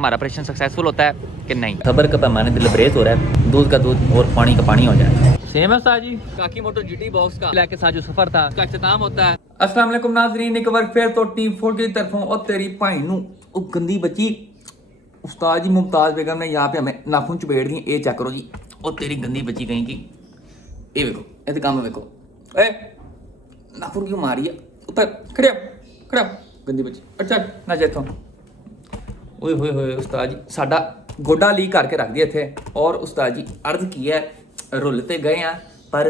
हमारा operation successful होता है कि नहीं। खबर का पैमाने दिल लबरेज हो रहा है, दूध का दूध और पानी का पानी हो जाए। सेम है उस्ताद जी, काकी मोटर जीटी बॉक्स का ब्लैक के साथ जो सफर था उसका इख्तिताम होता है। अस्सलाम वालेकुम नाज़रीन, एक बार फिर तो टीम 4 की तरफों और तेरी भाई नू ओ गंदी बच्ची उस्ताद जी मुमताज बेगम ने यहाँ पे हमें नाखून चुपेड़ दी। ए चेक करो जी, और तेरी गंदी बच्ची कहीं की ये देखो, ये काम देखो, ए नाखून क्यों मारी है ऊपर, खड़े खड़ा गंदी बच्ची। अच्छा ना जैतो ओए होए होए उस्ताद जी साडा गोडा लीक करके रख दिया थे, और उस्ताद जी अर्ज की है रुलते गए हैं पर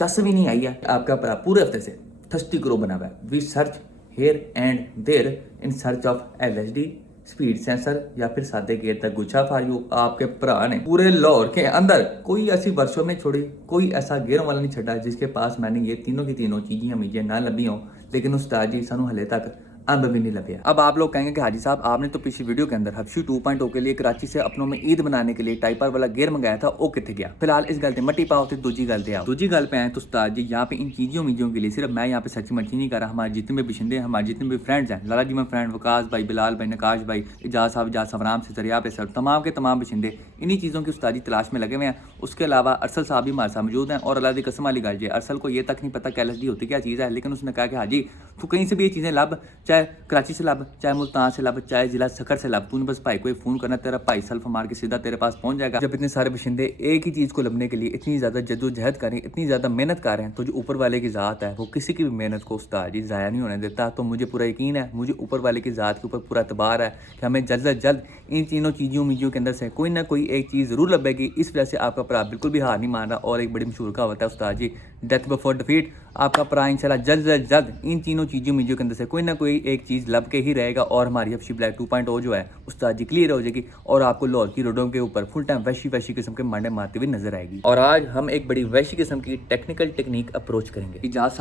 चस भी नहीं आई है। आपका पूरे हफ्ते से थर्स्टी ग्रो बना हुआ है। We search here and there in search of LSD speed sensor या फिर सादे गेयर तक गुच्छा फॉर यू। आपके भरा ने पूरे लाहौर के अंदर कोई ऐसी वर्षों में छोड़ी, कोई ऐसा गेयर वाला नहीं छड़ा जिसके पास मैंने ये तीनों की तीनों चीजें मीजें ना लभी हों। लेकिन उस्ताद जी सानू हले तक अंब भी नहीं लगे। अब आप लोग कहेंगे कि हाजी साहब आपने तो पिछली वीडियो के अंदर हबशी 2.0 के लिए कराची से अपनों में ईद बनाने के लिए टाइपर वाला गेयर मंगाया था, वो कितने गया। फिलहाल इस गल मट्टी पाओ तो दूसरी गल पे आओ। दूसरी गल पे आए तो उस्ताद जी यहाँ पे इन चीजों के लिए सिर्फ मैं यहाँ पे सच्ची मर्ची नहीं कर रहा, हमारे जितने भी बिशिंदे, हमारे जितने भी फ्रेंड्स हैं, लाला जी में फ्रेंड वकास भाई, बिलाल भाई, नकाश भाई, इजाज साहब, इजाज सवराम से जरिया पे सर, तमाम के तमाम बिशिंदे इन्हीं चीज़ों की उस्ताद जी तलाश में लगे हुए हैं। उसके अलावा अरसल साहब भी हमारे साथ मौजूद हैं, और अल्लाह की कसम वाली गल जी अरसल को ये तक नहीं पता कि LSD होती क्या चीज़ है, लेकिन उसने कहा कि हाजी तू कहीं से भी ये चीज़ें लब, चाहे कराची से लब, चाहे मुल्तान से लब, चाहे जिला सखर से लब, तूने बस भाई को फ़ोन करना, तेरा भाई सल्फ मार के सीधा तेरे पास पहुंच जाएगा। जब इतने सारे बशिंदे एक ही चीज़ को लबने के लिए इतनी ज़्यादा जद्दोजहद करें, इतनी ज़्यादा मेहनत कर रहे हैं, तो जो ऊपर वाले की ज़ात है वो किसी की भी मेहनत को उस्ताद जी ज़ाया नहीं होने देता। तो मुझे पूरा यकीन है, मुझे ऊपर वाले की ज़ात के ऊपर पूरा एतबार है कि हमें जल्द से जल्द इन तीनों चीज़ों के अंदर से कोई ना कोई एक चीज़ ज़रूर लबेगी। इस वजह से आपका भरा बिल्कुल भी हार नहीं मान रहा। और एक बड़ी मशहूर कहावत है उस्ताद जी, डेथ बिफोर डिफीट। आपका भरा इंशाल्लाह जल्द से जल्द इन तीनों चीज़ों के अंदर से कोई ना कोई एक चीज़ लब के ही रहेगा, और हमारी हबशी ब्लैक 2.0 जो है उस्ताद जी क्लियर हो जाएगी, और आपको लाहौर की रोडों के ऊपर फुल टाइम वैशी किस्म के मांडे मारते हुए नजर आएगी। और आज हम एक बड़ी वैशी किस्म की टेक्निकल टेक्निक अप्रोच करेंगे। इजाज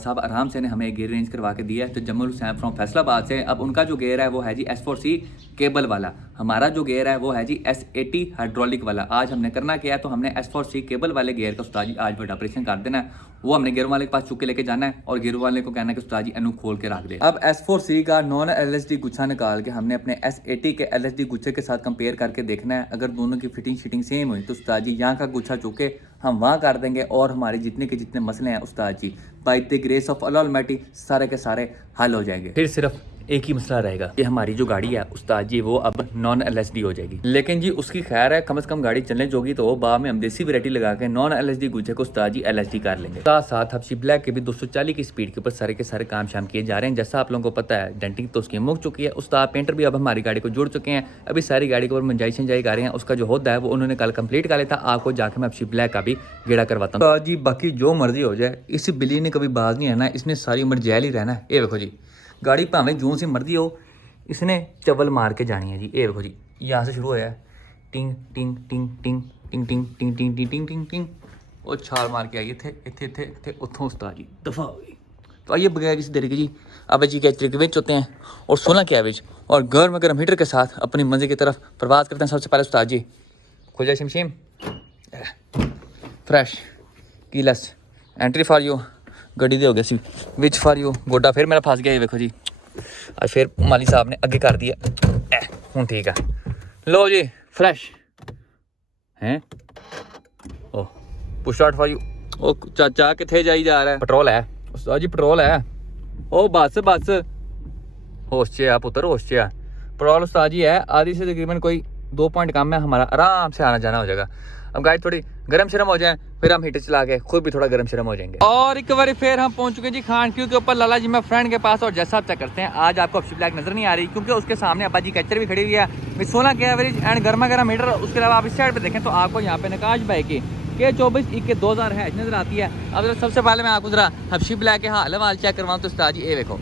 साहब आराम से ने हमें गेयर रेंज करवा के दिया है, तो जम्मू हुसैन फ्रॉम फैसलाबाद से। अब उनका जो गेयर है वो है जी S4C केबल वाला, हमारा जो गेयर है वो है जी S80 हाइड्रोलिक वाला। आज हमने करना क्या है, तो हमने S4C केबल वाले गेयर का उस्ताद जी आज बड़ा ऑपरेशन कर देना है। वो हमने गेयर वाले के पास चुक के लेके जाना है, और गेयर वाले को कहना है कि उस्ताद जी इन्हू खोल के रख दे। अब S4C का नॉन LSD गुच्छा निकाल के हमने अपने S80 के LSD गुच्छे के साथ कंपेयर करके देखना है। अगर दोनों की फिटिंग सेम हुई तो उस्ताद जी यहाँ का गुच्छा चुके हम वहाँ कर देंगे, और हमारे जितने के जितने मसले हैं उस्ताद ji by the grace of Allah almighty सारे के सारे हल हो जाएंगे। फिर सिर्फ एक ही मसला रहेगा कि हमारी जो गाड़ी है उस्ताद जी वो अब नॉन LSD हो जाएगी। लेकिन जी उसकी खैर है, कम से कम गाड़ी चलने जोगी, तो बाद में हम देसी वैरायटी लगा के नॉन LSD गुच्छे को उस्ताद जी LSD कर लेंगे। साथ साथ हबशी ब्लैक के भी 240 की स्पीड के ऊपर सारे के सारे काम शाम किए जा रहे हैं। जैसा आप लोगों को पता है डेंटिंग तो उसकी मुक चुकी है, उस्ताद पेंटर भी अब हमारी गाड़ी को जुड़ चुके हैं। अभी सारी गाड़ी के ऊपर मंजाई शंजाई कर रहे हैं, उसका जो होता है वो उन्होंने कल कंप्लीट कर लेता। आपको जाके मैं हबशी ब्लैक का भी गेड़ा करवाता हूँ जी। बाकी जो मर्जी हो जाए, इस बिल्ली ने कभी बाज नहीं रहना, इसने सारी उम्र जेल ही रहना है। ये देखो जी गाड़ी भावें जो सी मर्जी हो, इसने चवल मार के जानी है जी। ये देखो जी यहाँ से शुरू होया है, टिंग टिंग टिंग टिंग टिंग टिंग टिंग टिंग टिंग टिंग टिंग टिंग, और छाल मार के आई थे उतों उस्ताद जी दफा हो गई। तो आइए बगैर किसी देरी के जी अब जी कैचरी के होते हैं और 16 के एवरेज और गर्म हीटर के साथ अपनी मंजिल की तरफ प्रवास करते हैं। सबसे पहले उस्ताद जी खुल जाए शिमशीम, fresh keyless entry for you, गड्डी दे हो गया सी विच फॉर यू। गोडा फिर मेरा फंस गया, ये देखो जी आज फिर माली साहब ने अगे कर दिया, हूँ ठीक है। लो जी फ्रेश हैं, ओह पुश स्टार्ट फॉर यू। ओ चाचा किथे जाई जा रहा है, पेट्रोल है उस्ताद जी पेट्रोल है। ओ बस होश च आ पुत्र, होश च आ। पेट्रोल उस्ताद जी है, आधी से तकरीबन कोई 2 पॉइंट कम है, हमारा आराम से आना जाना हो जाएगा। अब गाड़ी थोड़ी गर्म शर्म हो जाए, फिर हम हीटर चला के खुद भी थोड़ा गर्म शर्म हो जाएंगे। और एक बार फिर हम पहुंच चुके जी खान क्यू के ऊपर लाला जी में फ्रेंड के पास। और जैसा आप चेक करते हैं आज आपको हबशी ब्लैक नजर नहीं आ रही, क्योंकि उसके सामने अब्बा जी कैचर भी खड़ी हुई है 16 के एवरेज एंड गर्मा मीटर। उसके अलावा आप इस साइड पे देखें तो आपको यहाँ पे नकाश भाई की K24 है नजर आती है। अब सबसे पहले मैं आपको जरा हबशी ब्लैक के हाल वाल चेक करवाऊँ तो उस्ताद जी ये देखो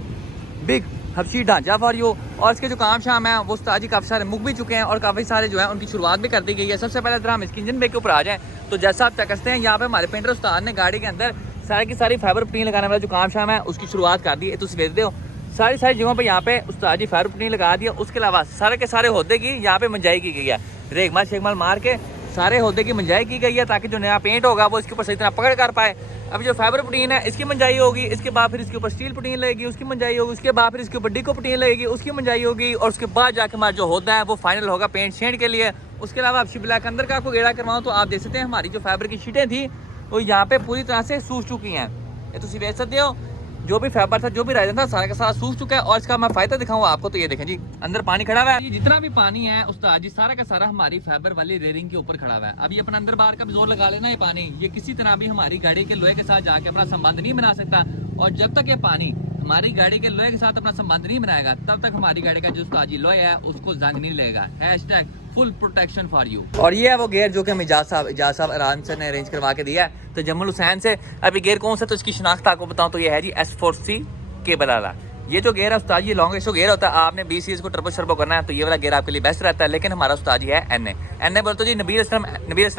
बिग हबशी ढांचा फॉर यू। और इसके जो काम शाम है वो उस्ताद जी काफ़ी सारे मुक भी चुके हैं, और काफ़ी सारे जो है उनकी शुरुआत भी कर दी गई है। सबसे पहले जरा हम इसकी इंजन ब्रेक के ऊपर आ जाएँ तो जैसा आप चेक करते हैं यहाँ पे हमारे पेंटर उस्ताद ने गाड़ी के अंदर सारी की सारी फाइबर पट्टियाँ लगाने वाला जो काम शाम है उसकी शुरुआत कर दी है। तो सवेर दो सारी जगहों पे यहाँ पे उस्ताद जी फाइबर पट्टियाँ लगा दिया। उसके अलावा सारे के सारे होते की यहाँ पे मंजाई की गई है, रेगमाल शेगमाल मार के सारे होदे की मंजाई की गई है ताकि जो नया पेंट होगा वो इसके ऊपर सही तरह पकड़ कर पाए। अभी जो फाइबर पुटीन है इसकी मंजाई होगी, इसके बाद फिर इसके ऊपर स्टील पुटीन लगेगी, उसकी मंजाई होगी, उसके बाद फिर इसके ऊपर डिको पुटीन लगेगी, उसकी मंजाई होगी, और उसके बाद जाके हमारा जो होता है वो फाइनल होगा पेंट शेड के लिए। उसके अलावा अब ब्लैक अंदर का आपको गेड़ा करवाऊँ तो आप देख सकते हैं हमारी जो फाइबर की शीटें थी वो यहाँ पे पूरी तरह से सूख चुकी हैं। ये तुम देख सकते हो जो भी फाइबर था, जो भी राइजन था, सारा का सारा सूख चुका है। और इसका मैं फायदा दिखाऊंगा आपको तो ये देखें जी, अंदर पानी खड़ा हुआ है। जितना भी पानी है उस्ताद जी सारा का सारा हमारी फाइबर वाली रेलिंग के ऊपर खड़ा हुआ है। अभी अपना अंदर बाहर का भी जोर लगा लेना, ये पानी ये किसी तरह भी हमारी गाड़ी के लोहे के साथ जाके अपना संबंध नहीं बना सकता। और जब तक ये पानी हमारी गाड़ी के लोहे के साथ अपना संबंध नहीं बनाएगा तब तक हमारी गाड़ी का जो उस्ताद जी लोहे है उसको जंग नहीं लगेगा। Hashtag full protection for you. और ये है वो गेयर जो कि हम इजाज साहब आराम से ने अरेंज करवा के दिया है तजम्मुल हुसैन से। अभी गेयर कौन सा तो इसकी शिनाख्त आपको बताऊं तो ये है जी S4C केबल वाला। ये जो गेयर है उस्ताद ये लॉन्गेस्ट गेयर होता है। आपने 20 सीरीज को टर्बो शर्बो करना है तो ये वाला गेयर आपके लिए बेस्ट रहता है। लेकिन हमारा उस्ताद जी है NA बोलते जी नबीर असलम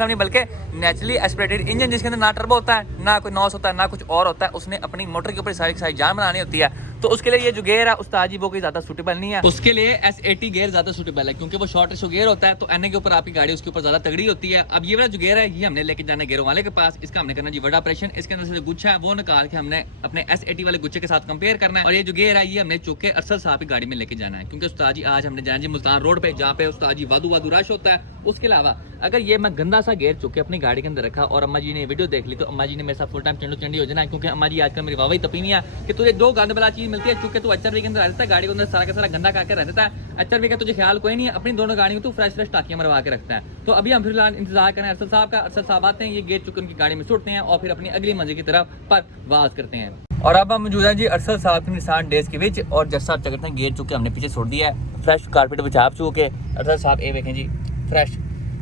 नहीं बल्कि नेचुरली एस्पिरेटेड इंजन जिसके अंदर ना टर्बो होता है, ना कोई नॉस होता है, ना कुछ और होता है। उसने अपनी मोटर के ऊपर सारी जान बनानी होती है। तो उसके लिए ये जो गेयर है उस्ताद जी वो कोई ज्यादा सूटेबल नहीं है। उसके लिए S80 गेयर ज्यादा सूटेबल है क्योंकि वो शॉर्टेस्ट गेयर होता है। तो NA के ऊपर आपकी गाड़ी उसके ऊपर ज्यादा तगड़ी होती है। अब ये वाला जो गेयर है ये हमने लेके जाना है गेयरों वाले के पास। इसका हमने करना जी बड़ा ऑपरेशन। इसके अंदर से जो गुच्छा है वो निकाल के हमने अपने S80 वाले गुच्छे के साथ कंपेयर करना है। और ये जो गेयर है ये हमने चुक के अरसल साहब की गाड़ी में लेके जाना है क्योंकि उस्ताद जी आज हमने जाना जी मुल्तान रोड पे जहाँ पे उस्ताद जी वादू रश होता है। उसके अलावा अगर ये मैं गंदा सा गेयर चुक के अपनी गाड़ी के अंदर रखा और अम्मा जी ने वीडियो देख ली तो अम्मा जी ने मेरे साथ फुल टाइम चंडी हो जाना है। क्योंकि अम्मा जी आजकल मेरी वाह तपी नहीं है कि तुझे दो गंद वाला चीज मिलती है चुके तू HRV के अंदर रहता है, गाड़ी के अंदर सारा का सारा गंदा करके रह देता है। HRV का तुझे ख्याल कोई नहीं है, अपनी दोनों गाड़ियों में तू फ्रेश टाकियां मरवा के रखता है। तो अभी हम फिलहाल इंतजार करें अरसल साहब का। अरसल साहब आते हैं, ये गेयर चुके उनकी गाड़ी में सुटते हैं और फिर अपनी अगली मंजिल की तरफ परवाज करते हैं। और अब हम मौजूद हैं जी अरसल साहब की निशान डेज के बीच और जैसा आप चलते हैं गेयर चुके हमने पीछे छोड़ दिया है। फ्रेश कारपेट बिछा चुके अरसल साहब ये देखें जी फ्रेश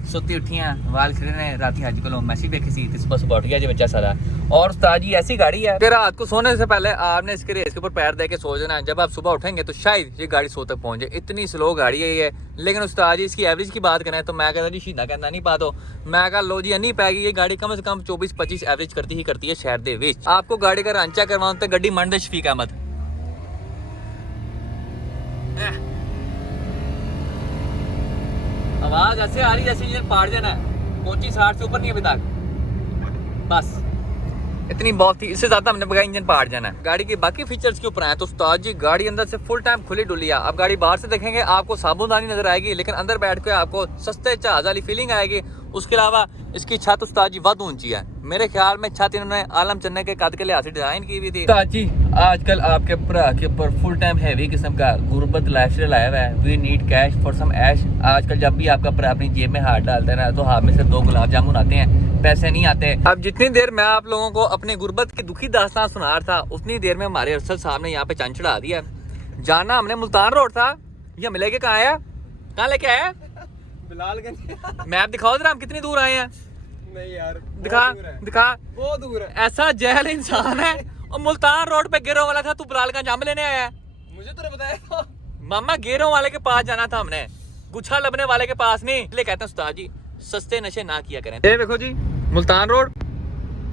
सुती उठियां वाल खिले ने रात आज को मैसेज देखी सी सुबह सुबह उठ गया जी बच्चा सारा। और उस्ताद जी ऐसी गाड़ी है कि रात को सोने से पहले आपने इसके रेस के ऊपर पैर दे के सो जाना है। जब आप सुबह उठेंगे तो शायद ये गाड़ी सो तक पहुंचे, इतनी स्लो गाड़ी है ये। लेकिन उस्ताद जी इसकी एवरेज की बात करें तो मैं कहता जी शीधा कहना नहीं पा दो, मैं कहा लो जी अन्नी पैगी ये गाड़ी कम से कम 24-25 एवरेज करती है शहर दे विच। आपको गाड़ी का रांचा करवाऊं तो गड्डी मंडे शफीक अहमद आवाज ऐसे आ रही जैसे इंजन पाड़ जाना है। पहुंची 60 से ऊपर नहीं अभी तक, बस इतनी बहुत थी, इससे ज्यादा हमने बगैर इंजन पाड़ जाना है। गाड़ी के बाकी फीचर्स के ऊपर आए तो उस्ताद जी गाड़ी अंदर से फुल टाइम खुली डुली है। अब गाड़ी बाहर से देखेंगे आपको साबुनदानी नजर आएगी लेकिन अंदर बैठ के आपको सस्ते जहाज वाली फीलिंग आएगी। उसके अलावा इसकी छत उस्ताद जी बहुत ऊंची है। मेरे ख्याल में छत इन्होंने आलम चन्ने के कद के लिहाज से डिजाइन की हुई थी। उस्ताद जी आजकल आपके भरा के ऊपर फुल टाइम हैवी किस्म का गुर्बत लाइफस्टाइल आया हुआ है। We need cash for some ऐश। आजकल जब भी आपका भरा अपनी जेब में हाथ डालता है ना तो हाथ में से 2 गुलाब जामुन आते हैं, पैसे नहीं आते। अब जितनी देर मैं आप लोगों को अपने गुर्बत की दुखी दास्तान सुना रहा था उतनी देर में हमारे अरसल साहब ने यहाँ पे चंद चढ़ा दिया। जाना हमने मुल्तान रोड था, ये मिले के कहाँ आया, कहाँ लेके आया बिलालगंज। मैप दिखाओ जरा हम कितनी दूर आए हैं। नहीं यार दिखा बहुत दूर है। ऐसा जहल इंसान है और मुल्तान रोड पे गिरों वाला था, तू बिलालगंज आम लेने आया है। मुझे तो बताया मामा गिरों वाले के पास जाना था हमने, गुच्छा लबने वाले के पास नहीं। इसलिए कहते हैं उस्ताद जी सस्ते नशे ना किया करें। ये देखो जी मुल्तान रोड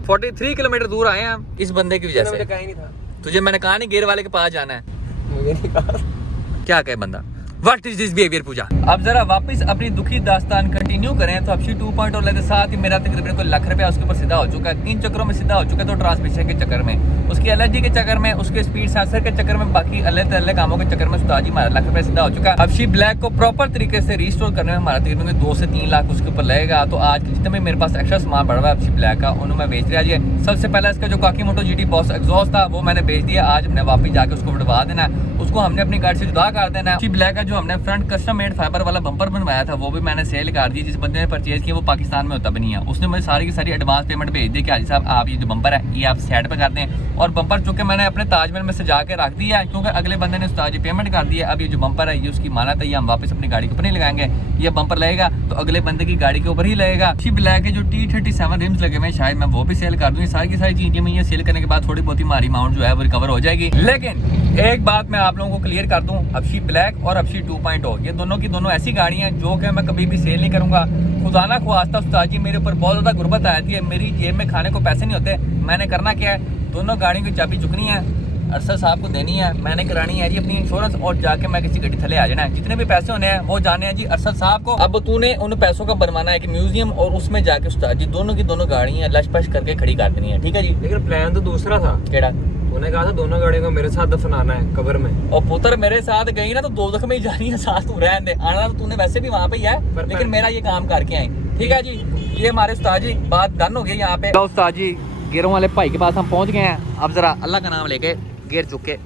43 किलोमीटर दूर आए हैं हम इस बंदे की वजह से। नहीं था तुझे मैंने कहा नहीं गेर वाले के पास जाना है, मुझे नहीं कहा। क्या कहे बंदा, व्हाट इज दिस बिहेवियर पूजा। अब जरा वापस अपनी दुखी दास्तान कंटिन्यू करें तो अबशी 2.0 लेते साथ ही मेरा तकरीबन कोई लाख रुपया उसके ऊपर सीधा हो चुका है। 3 चक्करों में सीधा हो चुका है। तो ट्रांसमिशन के चक्कर में, उसकी एलर्जी के चक्कर में, उसके स्पीड सेंसर के चक्कर में, बाकी अलग कामों के चक्कर में उस्ताद जी हमारा लाख रुपया सीधा हो चुका है। अबशी ब्लैक को प्रॉपर तरीके से रिस्टोर करने में हमारा तकरीबन 2 से 3 लाख उसके ऊपर लगेगा। तो आज जितने भी मेरे पास एक्स्ट्रा सामान पड़ा हुआ है अबशी ब्लैक का उन्होंने मैं बेच दिया। सबसे पहले इसका जो काकी मोटो GT बॉस एग्जॉस्ट था वो मैंने बेच दिया। आज हमने वापस जाकर उसको बढ़वा देना है, उसको हमने अपनी गाड़ी से जुदा कर देना है। अबशी ब्लैक का जो हमने फ्रंट कस्टम मेड फाइबर वाला बम्पर बनवाया था वो भी मैंने सेल कर दिया। जिस बंदे ने परचेज किया वो पाकिस्तान में होता भी नहीं है, उसने मुझे सारी की सारी एडवांस पेमेंट भेज दी कि हाजी साहब आप ये जो बम्पर है ये आप साइड पे कर दें। और बम्पर चूंकि मैंने अपने ताजमहल में सजा के रख दिया है क्योंकि अगले बंदे ने उस्ताद जी पेमेंट कर दिया। अब ये जो बम्पर है ये उसकी मानत है, ये हम वापस अपनी गाड़ी के ऊपर नहीं लगाएंगे। ये बम्पर लगेगा तो अगले बंदे की गाड़ी के ऊपर ही लगेगा। अबशी ब्लैक के जो T37 रिम्स लगे हुए शायद मैं वो भी सेल कर दूँ। सारी की सारी चीजें में ये सेल करने के बाद थोड़ी बहुत ही हमारी अमाउंट जो है वो रिकवर हो जाएगी। लेकिन एक बात मैं आप लोगों को क्लियर कर दूं, अबशी ब्लैक और अबशी 2.0 ये दोनों की दोनों ऐसी गाड़ियां हैं जो कि मैं कभी भी सेल नहीं करूंगा। खुदा ना ख्वास्ता उस्ताद जी मेरे ऊपर बहुत ज्यादा गुर्बत आती है, मेरी जेब में खाने को पैसे नहीं होते। मैंने करना क्या है, दोनों गाड़ियों की चाबी चुकनी है, अरसद साहब को देनी है, मैंने करानी है जी अपनी इंश्योरेंस और जाके मैं किसी गड्डी थले आ जाना है। जितने भी पैसे होने हैं वो जाने हैं जी अरसद साहब को। अब तूने उन पैसों का बनवाना है कि म्यूजियम और उसमें जाके उस्ताद जी दोनों की दोनों गाड़ियाँ लश पश करके खड़ी कर देनी है, ठीक है जी। लेकिन प्लान तो दूसरा था। केड़ा? तूने कहा था दोनों गाड़ियों को मेरे साथ दफनाना है कब्र में। और पुत्र मेरे साथ गई ना तो दोज़ख में ही जानी है, साथ तू रहने दे। आना तो तूने वैसे भी वहाँ पे ही है, लेकिन मेरा ये काम करके आए, ठीक है जी। ये हमारे उस्ताद जी बात डन हो गई यहाँ पे। उस्ताद जी गेरों वाले भाई के पास हम पहुँच गए हैं। अब जरा अल्लाह का नाम लेके गेर चुक के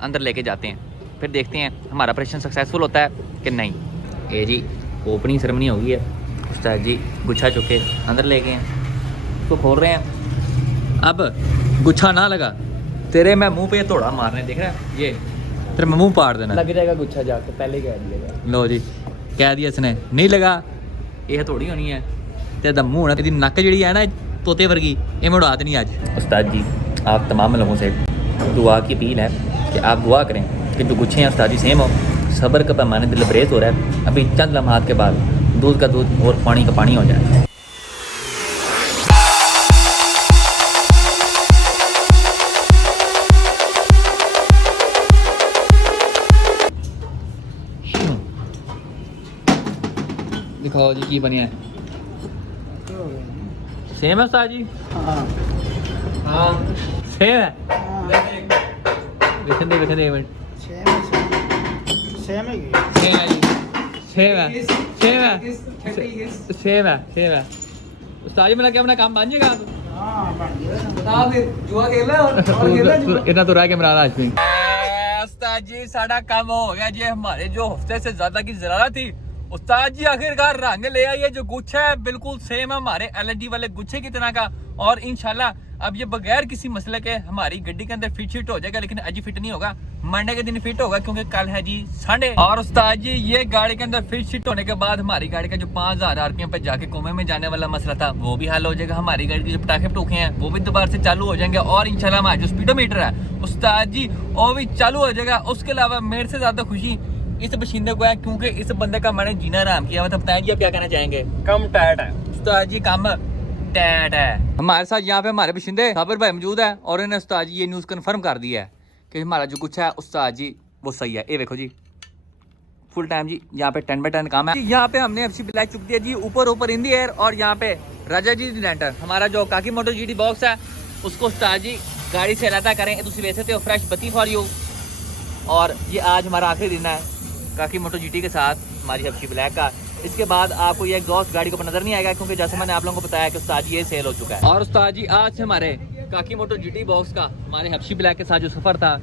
अंदर लेके जाते हैं, फिर देखते हैं हमारा ऑपरेशन सक्सेसफुल होता है कि नहीं। ये जी ओपनिंग सेरेमनी हो गई है। उस्ताद जी गुच्छा चुक के अंदर ले गए हैं, तो खोल रहे हैं। अब गुच्छा ना लगा तेरे मैं मुंह पे तोड़ा मारने, देख रहा है ये तेरे मैं मुंह पाड़ देना। लग जाएगा गुच्छा जाके, पहले कह दिया। लो जी कह दिया इसने, नहीं लगा ये थोड़ी होनी है तेरा दम मुँह होना। तेरी नक जी है ना तोते वर्गी, ये मैं उड़ा देनी आज। उस्ताद जी आप तमाम लोगों से दुआ की अपील है कि आप दुआ करें कि जो गुच्छे हैं उस्ताद जी सेम हो, सब्र का पैमाने दिल लबरेज हो रहा है। अभी चंद लम्हात के बाद दूध का दूध और पानी का पानी हो जाए। दिखाओ जी की बनिया सेम है उस्ताद जी? हाँ सेम है। वेखन दे एक मिनट। सेम है जी, सेम है। उस्ताद जी मेरा क्या अपना काम बन जाएगा? इतना तो रह के मेरा आज भी। उस्ताद जी साड़ा काम हो गया जी। हमारे जो हफ्ते से ज्यादा की जरूरत थी उस्ताद जी आखिरकार रंग ले आइए। जो गुच्छा है बिल्कुल सेम है हमारे एलईडी वाले गुच्छे की तरह का, और इंशाल्लाह अब ये बगैर किसी मसले के हमारी गड्डी के अंदर फिट हो जाएगा। लेकिन आज फिट नहीं होगा, मंडे के दिन फिट होगा क्योंकि कल है जी संडे। और उस्ताद जी ये गाड़ी के अंदर फिट होने के बाद हमारी गाड़ी का जो 5000 RPM पे जाके कोमे में जाने वाला मसला था वो भी हल हो जाएगा। हमारी गाड़ी के जो पटाखे पटूखे हैं वो भी दोबारा से चालू हो जाएंगे, और इंशाल्लाह हमारा जो स्पीडोमीटर है उस्ताद जी वो भी चालू हो जाएगा। उसके अलावा मेरे से ज्यादा खुशी इस बशिंदे को है क्योंकि इस बंदे का मैंने जीना आराम किया। मतलब बताएं जी आप क्या कहना चाहेंगे? कम टाइट है उस्ताद जी, कम टाइट है। हमारे साथ यहाँ पे हमारे बशिंदे साबिर भाई मौजूद है, और इन्हें उस्ताद जी ये न्यूज़ कंफर्म कर दिया है कि हमारा जो कुछ है उस्ताद जी वो सही है। ये देखो जी फुल टाइम जी यहाँ पे 10/10 काम है। यहाँ पे हमने FC ब्लैक चुक दिया जी ऊपर इन दी एयर, और यहाँ पे राजा जी लेंटर हमारा जो काकी मोटो GT बॉक्स है उसको उस्ताद जी गाड़ी से अलहदा करें। तुम वैसे थे फ्रेश बत्ती फॉर यू, और ये आज हमारा आखिरी दिन है काकी मोटो GT के साथ हमारी FC ब्लैक का। इसके बाद आपको ये एग्जॉस्ट गाड़ी को नजर नहीं आएगा क्योंकि जैसे मैंने आप लोगों को बताया कि उस्ताद जी ये सेल हो चुका है। और उस्ताद जी आज से हमारे काकी मोटो GT बॉक्स का हमारे FC ब्लैक के साथ जो सफर था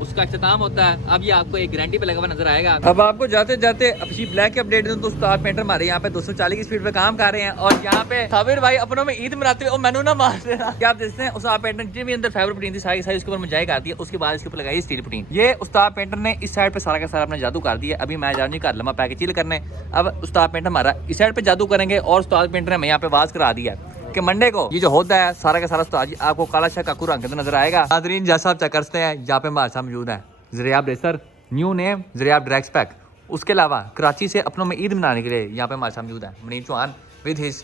उसका इख्तिताम होता है। अब ये आपको एक गारंटी पे लगा हुआ नजर आएगा। अब आपको जाते जाते FC ब्लैक के अपडेट दूं तो उस्ताद पेंटर हमारे यहाँ पे 240 की स्पीड पे काम कर रहे हैं, और यहाँ पे साबिर भाई अपनों में ईद मनाते हुए मैनू ना मार देना। क्या आप देखते हैं उस्ताद पेंटर जितनी अंदर फाइबर प्रोटीन थी सारी उसके ऊपर मजाई करती है, उसके बाद इसके ऊपर लगाई स्टील प्रोटीन। ये उस्ताद पेंटर ने इस साइड पे सारा का सारा अपना जादू कर दिया। अभी मैं जाऊँ घर लम्बा पैके चिल करने, अब उस्ताद पेंटर हमारा इस साइड पे जादू करेंगे, और उस्ताद पेंटर ने हमें यहाँ पे आवाज करा दिया कि मंडे को ये जो होता है सारा का सारा उस्ताद जी आपको काला शाह काकू रंग के अंदर नजर आएगा। नाज़रीन जैसा आप चेक करते हैं यहाँ पे हमारे साथ मौजूद है Zaryab racer, new name Zaryab Drax pack. उसके अलावा कराची से अपनों में ईद मनाने के लिए यहाँ पे हमारे साथ मौजूद है Manish Chauhan with his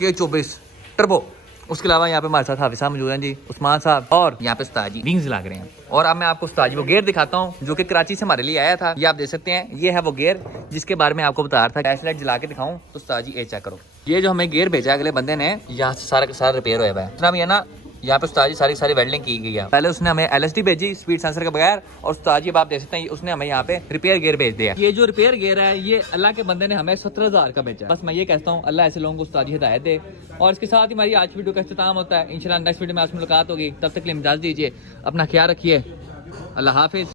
K24 turbo. उसके अलावा यहाँ पे हमारे साथ हाफिज साहब मौजूद हैं जी, उस्मान साहब, और यहाँ पे उस्ताद जी विंग्स लग रहे हैं। और अब मैं आपको उस्ताद जी वो गेयर दिखाता हूँ जो कि कराची से हमारे लिए आया था। ये आप देख सकते हैं, ये है वो गेयर जिसके बारे में आपको बता रहा था। फ्लैश लाइट जला के दिखाऊं तो उस्ताद जी ये चेक करो, ये जो हमें गेयर भेजा अगले बंदे ने यहाँ से सारा का सारा रिपेयर हुआ है। इतना भी है ना, यहाँ पे उस्ताद जी सारी वेल्डिंग की गई है। पहले उसने हमें LSD भेजी स्पीड सेंसर के बगैर, और उस्ताद जी आप देख सकते हैं उसने हमें यहाँ पे रिपेयर गियर भेज दिया। ये जो रिपेयर गियर है ये अल्लाह के बंदे ने हमें 17,000 का बेचा। बस मैं ये कहता हूँ अल्लाह ऐसे लोगों को उस्ताद जी हिदायत दे। और इसके साथ ही हमारी आज वीडियो का इख्तिताम होता है। इंशाल्लाह नेक्स्ट वीडियो में आपसे मुलाकात होगी, तब तक के लिए इजाज़त दीजिए, अपना ख्याल रखिए, अल्लाह हाफिज।